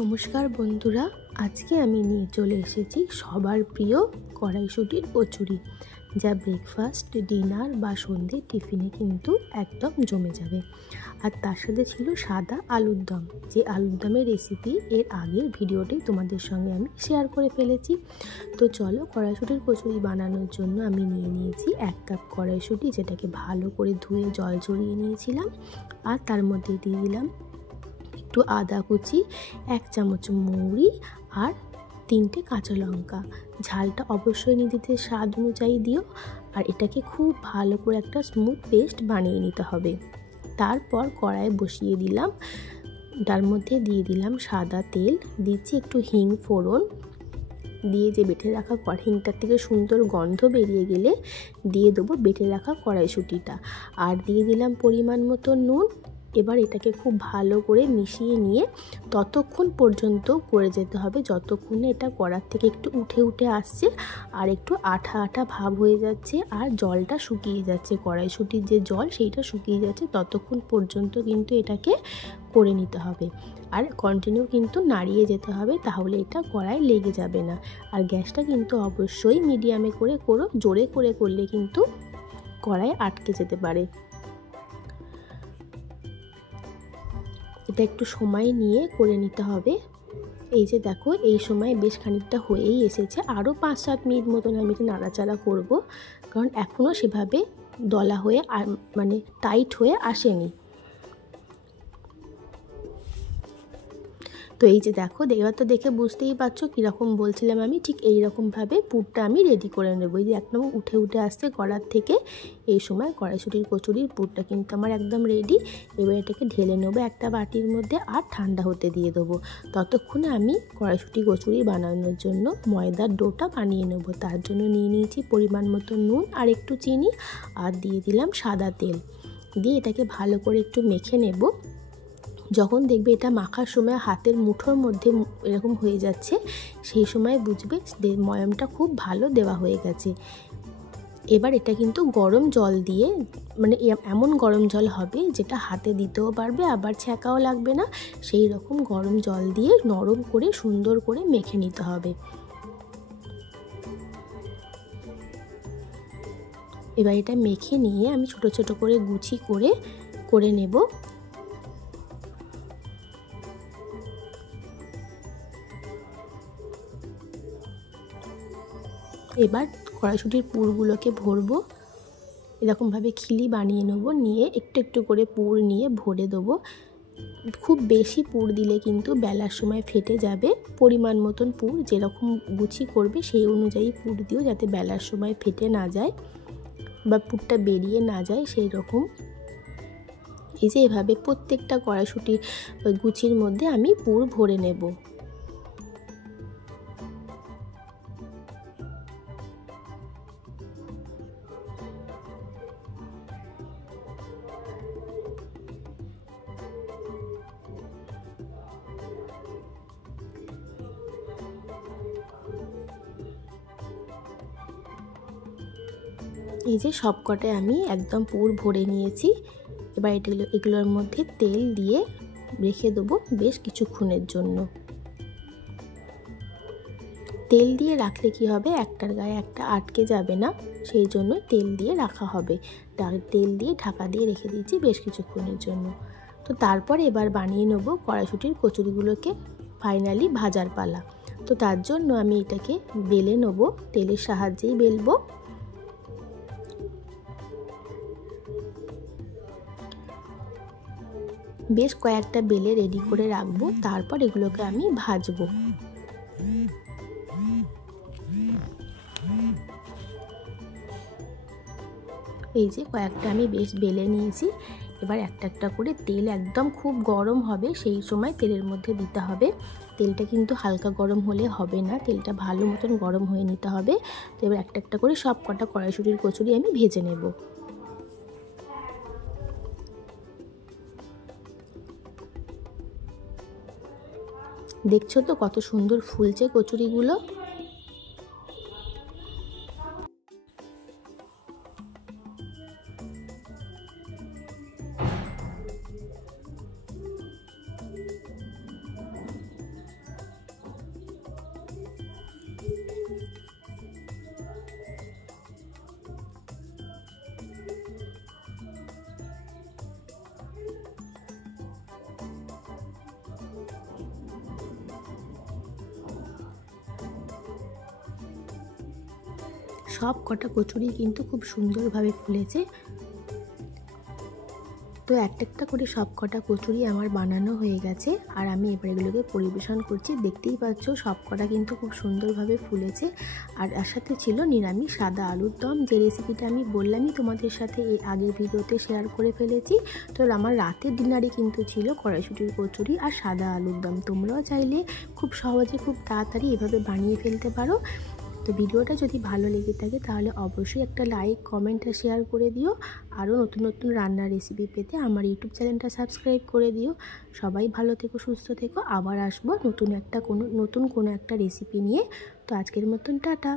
নমস্কার বন্ধুরা, আজকে আমি নিয়ে চলে এসেছি সবার প্রিয় কড়াইশুঁটির কচুরি, যা ব্রেকফাস্ট, ডিনার বা সন্ধ্যে টিফিনে কিন্তু একদম জমে যাবে। আর তার সাথে ছিল সাদা আলুর দম, যে আলুর দমের রেসিপি এর আগের ভিডিওটি তোমাদের সঙ্গে আমি শেয়ার করে ফেলেছি। তো চলো, কড়াইশুঁটির কচুরি বানানোর জন্য আমি নিয়ে নিয়েছি 1 কাপ কড়াইশুঁটি, যেটাকে ভালো করে ধুয়ে জল ঝরিয়ে নিয়েছিলাম। আর তার মধ্যে দিয়ে দিলাম একটু আদা কুচি, 1 চামচ মৌরি আর 3টে কাঁচা লঙ্কা। ঝালটা অবশ্যই নিজেদের স্বাদ অনুযায়ী দিও। আর এটাকে খুব ভালো করে একটা স্মুথ পেস্ট বানিয়ে নিতে হবে। তারপর কড়াই বসিয়ে দিলাম, তার মধ্যে দিয়ে দিলাম সাদা তেল, দিচ্ছি একটু হিং ফোড়ন, দিয়ে যে বেটে রাখা হিংটার থেকে সুন্দর গন্ধ বেরিয়ে গেলে দিয়ে দেবো বেটে রাখা কড়াইশুঁটিটা, আর দিয়ে দিলাম পরিমাণ মতো নুন। এবার এটাকে খুব ভালো করে মিশিয়ে নিয়ে ততক্ষণ পর্যন্ত করে যেতে হবে যতক্ষণে এটা কড়ার থেকে একটু উঠে উঠে আসছে আর একটু আঠা আঠা ভাব হয়ে যাচ্ছে আর জলটা শুকিয়ে যাচ্ছে, কড়াইশুঁটির যে জল সেইটা শুকিয়ে যাচ্ছে, ততক্ষণ পর্যন্ত কিন্তু এটাকে করে নিতে হবে। আর কন্টিনিউ কিন্তু নাড়িয়ে যেতে হবে, তাহলে এটা কড়াই লেগে যাবে না। আর গ্যাসটা কিন্তু অবশ্যই মিডিয়ামে করে করো, জোরে করে করলে কিন্তু কড়াই আটকে যেতে পারে। এটা একটু সময় নিয়ে করে নিতে হবে। এই যে দেখো, এই সময় বেশ খানিকটা হয়েই এসেছে, আরও 5-7 মিনিট মতন আমি এটা নাড়াচাড়া করব, কারণ এখনও সেভাবে দলা হয়ে মানে টাইট হয়ে আসেনি। তো এই যে দেখো, এবার তো দেখে বুঝতেই পারছো কীরকম বলছিলাম আমি, ঠিক এই রকমভাবে পুরটা আমি রেডি করে নেবো। এই যে একদম উঠে উঠে আসছে কড়ার থেকে, এই সময় কড়াইশুঁটির কচুরির পুরটা কিন্তু আমার একদম রেডি। এবার এটাকে ঢেলে নেবো একটা বাটির মধ্যে আর ঠান্ডা হতে দিয়ে দেবো। ততক্ষণে আমি কড়াইশুঁটি কচুরি বানানোর জন্য ময়দার ডোটা বানিয়ে নেবো। তার জন্য নিয়ে নিয়েছি পরিমাণ মতো নুন আর একটু চিনি, আর দিয়ে দিলাম সাদা তেল, দিয়ে এটাকে ভালো করে একটু মেখে নেব। যখন দেখবে এটা মাখার সময় হাতের মুঠোর মধ্যে এরকম হয়ে যাচ্ছে, সেই সময় বুঝবে ময়ামটা খুব ভালো দেওয়া হয়ে গেছে। এবার এটা কিন্তু গরম জল দিয়ে, মানে এমন গরম জল হবে যেটা হাতে দিতেও পারবে আবার ছ্যাঁকাও লাগবে না, সেই রকম গরম জল দিয়ে নরম করে সুন্দর করে মেখে নিতে হবে। এবার এটা মেখে নিয়ে আমি ছোট ছোট করে গুছি করে নেব। এবার কড়াইশুঁটির পুরগুলোকে ভরবো, এরকমভাবে খিলি বানিয়ে নেবো, নিয়ে একটু একটু করে পুর নিয়ে ভরে দেবো। খুব বেশি পুর দিলে কিন্তু বেলার সময় ফেটে যাবে। পরিমাণ মতন পুর, যেরকম গুছি করবে সেই অনুযায়ী পুর দিও, যাতে বেলার সময় ফেটে না যায় বা পুরটা বেরিয়ে না যায় সেই রকম। এই যে এভাবে প্রত্যেকটা কড়াইশুঁটির ওই গুছির মধ্যে আমি পুর ভরে নেব। এই যে সবকটায় আমি একদম পুর ভরে নিয়েছি। এবার এগুলোর মধ্যে তেল দিয়ে রেখে দেবো বেশ কিছুক্ষণের জন্য। তেল দিয়ে রাখলে কি হবে, একটার গায়ে একটা আটকে যাবে না, সেই জন্য তেল দিয়ে রাখা হবে। তেল দিয়ে ঢাকা দিয়ে রেখে দিয়েছি বেশ কিছুক্ষণের জন্য। তো তারপর এবার বানিয়ে নেবো কড়াইশুঁটির কচুরিগুলোকে, ফাইনালি ভাজার পালা। তো তার জন্য আমি এটাকে বেলে নেবো, তেলের সাহায্যেই বেলবো। বেশ কয়েকটা বেলে রেডি করে রাখবো, তারপর এগুলোকে আমি ভাজবো। এই যে কয়েকটা আমি বেশ বেলে নিয়েছি। এবার একটা একটা করে তেল একদম খুব গরম হবে সেই সময় তেলের মধ্যে দিতে হবে। তেলটা কিন্তু হালকা গরম হলে হবে না, তেলটা ভালো মতন গরম হয়ে নিতে হবে। তো এবার একটা একটা করে সব কটা কড়াইশুঁটির কচুরি আমি ভেজে নেব। দেখছো তো কত সুন্দর ফুলছে কচুরিগুলো। সব কটা কচুরি কিন্তু খুব সুন্দরভাবে ফুলেছে। তো একটা করে সব কটা কচুরি আমার বানানো হয়ে গেছে, আর আমি এবার এগুলোকে পরিবেশন করছি। দেখতেই পাচ্ছ সব কটা কিন্তু খুব সুন্দরভাবে ফুলেছে। আর এর সাথে ছিল নিরামিষ সাদা আলুর দম, যে রেসিপিটা আমি বললামই তোমাদের সাথে এই আগের ভিডিওতে শেয়ার করে ফেলেছি। তো আমার রাতের ডিনারে কিন্তু ছিল কড়াইশুঁটির কচুরি আর সাদা আলুর দম। তোমরাও চাইলে খুব সহজে খুব তাড়াতাড়ি এভাবে বানিয়ে ফেলতে পারো। তো ভিডিওটা যদি ভালো লেগে থাকে তাহলে অবশ্যই একটা লাইক, কমেন্ট আর শেয়ার করে দিও। আরও নতুন নতুন রান্নার রেসিপি পেতে আমার ইউটিউব চ্যানেলটা সাবস্ক্রাইব করে দিও। সবাই ভালো থেকো, সুস্থ থেকো। আবার আসবো নতুন কোনো একটা রেসিপি নিয়ে। তো আজকের মতন টাটা।